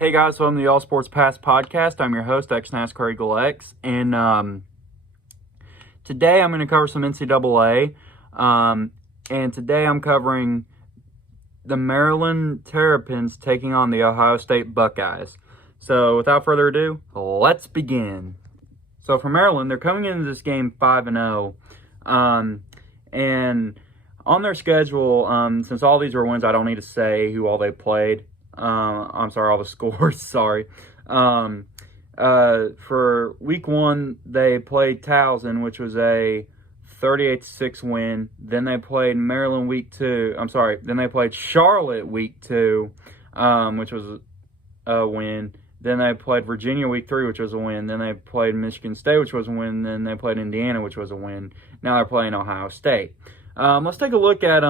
Hey guys, welcome to the All Sports Pass podcast. I'm your host, ex-NASCAR Eagle X, and today I'm going to cover some NCAA, and today I'm covering the Maryland Terrapins taking on the Ohio State Buckeyes. So without further ado, let's begin. So for Maryland, they're coming into this game 5-0, and on their schedule, since all these were wins, I don't need to say who all they played. All the scores, sorry. For week one, they played Towson, which was a 38-6 win. Then they played Maryland week two. Then they played Charlotte week two, which was a win. Then they played Virginia week three, which was a win. Then they played Michigan State, which was a win. Then they played Indiana, which was a win. Now they're playing Ohio State. Let's take a look at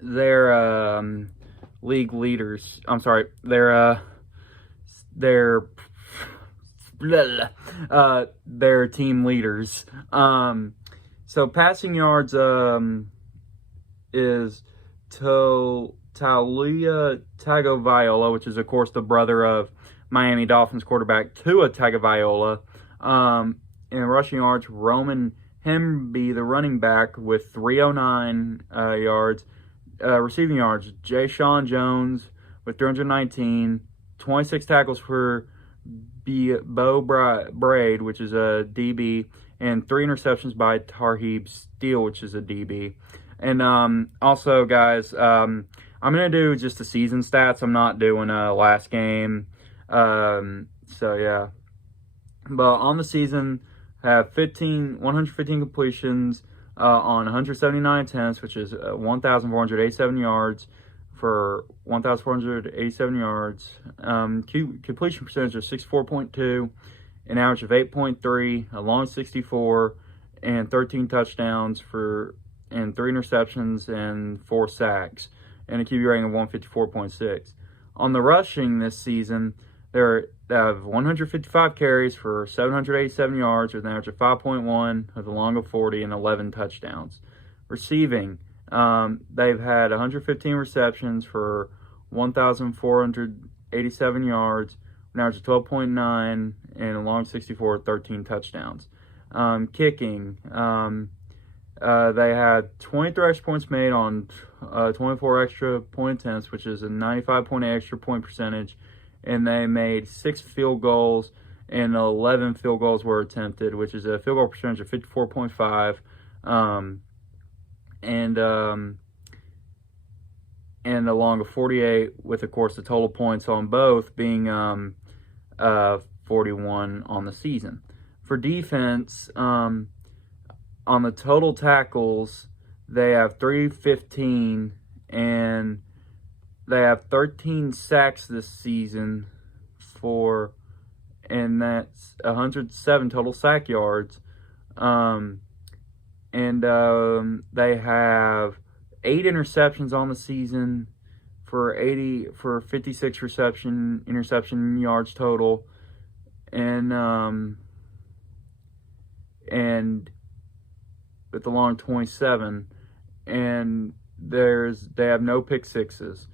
their league leaders. Their team leaders. So passing yards is Taulia Tagovailoa, which is of course the brother of Miami Dolphins quarterback Tua Tagovailoa. In rushing yards, Roman Hemby, the running back, with 309 yards. Receiving yards, Jay-Sean Jones with 319, 26 tackles for Bo Braid, which is a DB, and 3 interceptions by Tarheeb Steele, which is a DB. And also, guys, I'm going to do just the season stats. I'm not doing last game. So, yeah. But on the season, have 115 completions, on 179 attempts, which is 1,487 yards for 1,487 yards. Completion percentage of 64.2, an average of 8.3, a long 64, and 13 touchdowns and 3 interceptions and 4 sacks, and a QB rating of 154.6. On the rushing this season, they have 155 carries for 787 yards with an average of 5.1, with a long of 40, and 11 touchdowns. Receiving, they've had 115 receptions for 1,487 yards, an average of 12.9, and a long 64 with 13 touchdowns. Kicking, they had 23 extra points made on 24 extra point attempts, which is a 95.8 extra point percentage. And they made 6 field goals, and 11 field goals were attempted, which is a field goal percentage of 54.5, and a long of 48, with, of course, the total points on both being 41 on the season. For defense, on the total tackles, they have 315, and they have 13 sacks this season and that's 107 total sack yards. They have 8 interceptions on the season for 56 interception yards total, and with the long 27, and they have no pick sixes.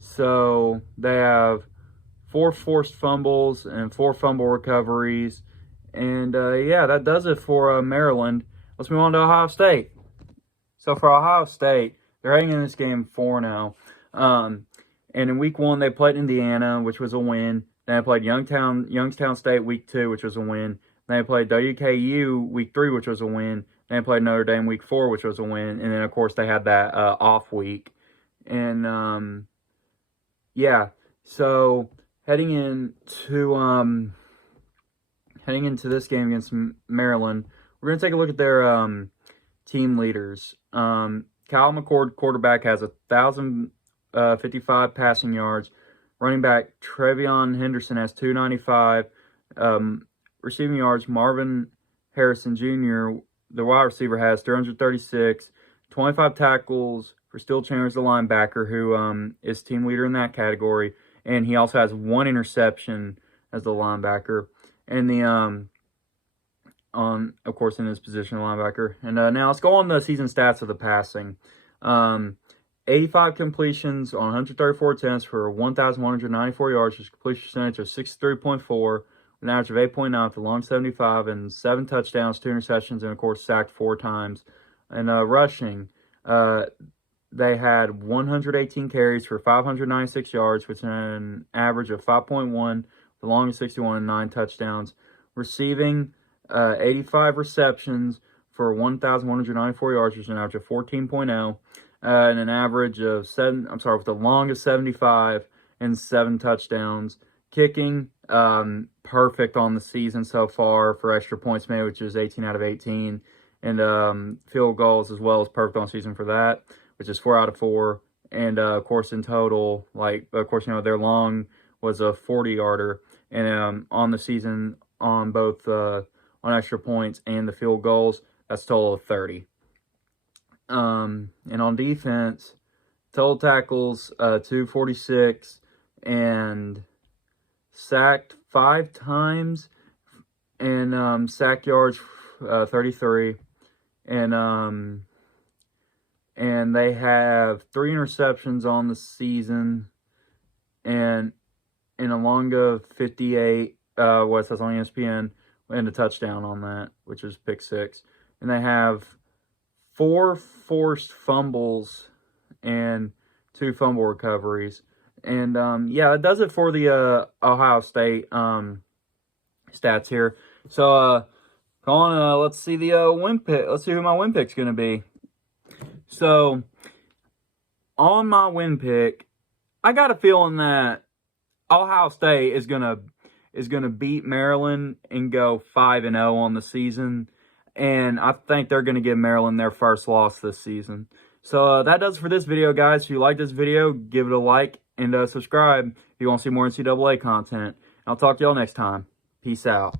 So they have 4 forced fumbles and 4 fumble recoveries. And, that does it for Maryland. Let's move on to Ohio State. So for Ohio State, they're heading in this game 4-0. And in week one, they played Indiana, which was a win. Then they played Youngstown State week 2, which was a win. Then they played WKU week 3, which was a win. Then they played Notre Dame week 4, which was a win. And then, of course, they had that off week. And, so heading into this game against Maryland, we're going to take a look at their team leaders. Kyle McCord, quarterback, has 1,055 passing yards. Running back Trevion Henderson has 295. Receiving yards, Marvin Harrison Jr., the wide receiver, has 336. 25 tackles for Steele Chambers, the linebacker, who is team leader in that category. And he also has 1 interception as the linebacker. And of course, in his position, linebacker. And now let's go on the season stats of the passing. 85 completions on 134 attempts for 1,194 yards, which is a completion percentage of 63.4, an average of 8.9 with a long 75, and 7 touchdowns, 2 interceptions, and of course sacked 4 times. And rushing, they had 118 carries for 596 yards, which is an average of 5.1, the longest 61, and 9 touchdowns. Receiving, 85 receptions for 1,194 yards, which is an average of 14.0, and an average of with the longest 75 and 7 touchdowns. Kicking, perfect on the season so far for extra points made, which is 18 out of 18. And field goals as well as perfect on season for that, which is 4 out of 4. And of course, in total, their long was a 40-yarder. And on the season, on both on extra points and the field goals, that's a total of 30. And on defense, total tackles 246, and sacked 5 times, and sack yards 33. And they have 3 interceptions on the season, and a long of 58. It says on ESPN, and a touchdown on that, which is pick 6. And they have 4 forced fumbles and 2 fumble recoveries. And that does it for the Ohio State stats here. So let's see the win pick. Let's see who my win pick's going to be. So on my win pick, I got a feeling that Ohio State is gonna beat Maryland and go 5-0 on the season, and I think they're gonna give Maryland their first loss this season. So that does it for this video, guys. If you like this video, give it a like and subscribe if you want to see more NCAA content. I'll talk to y'all next time. Peace out.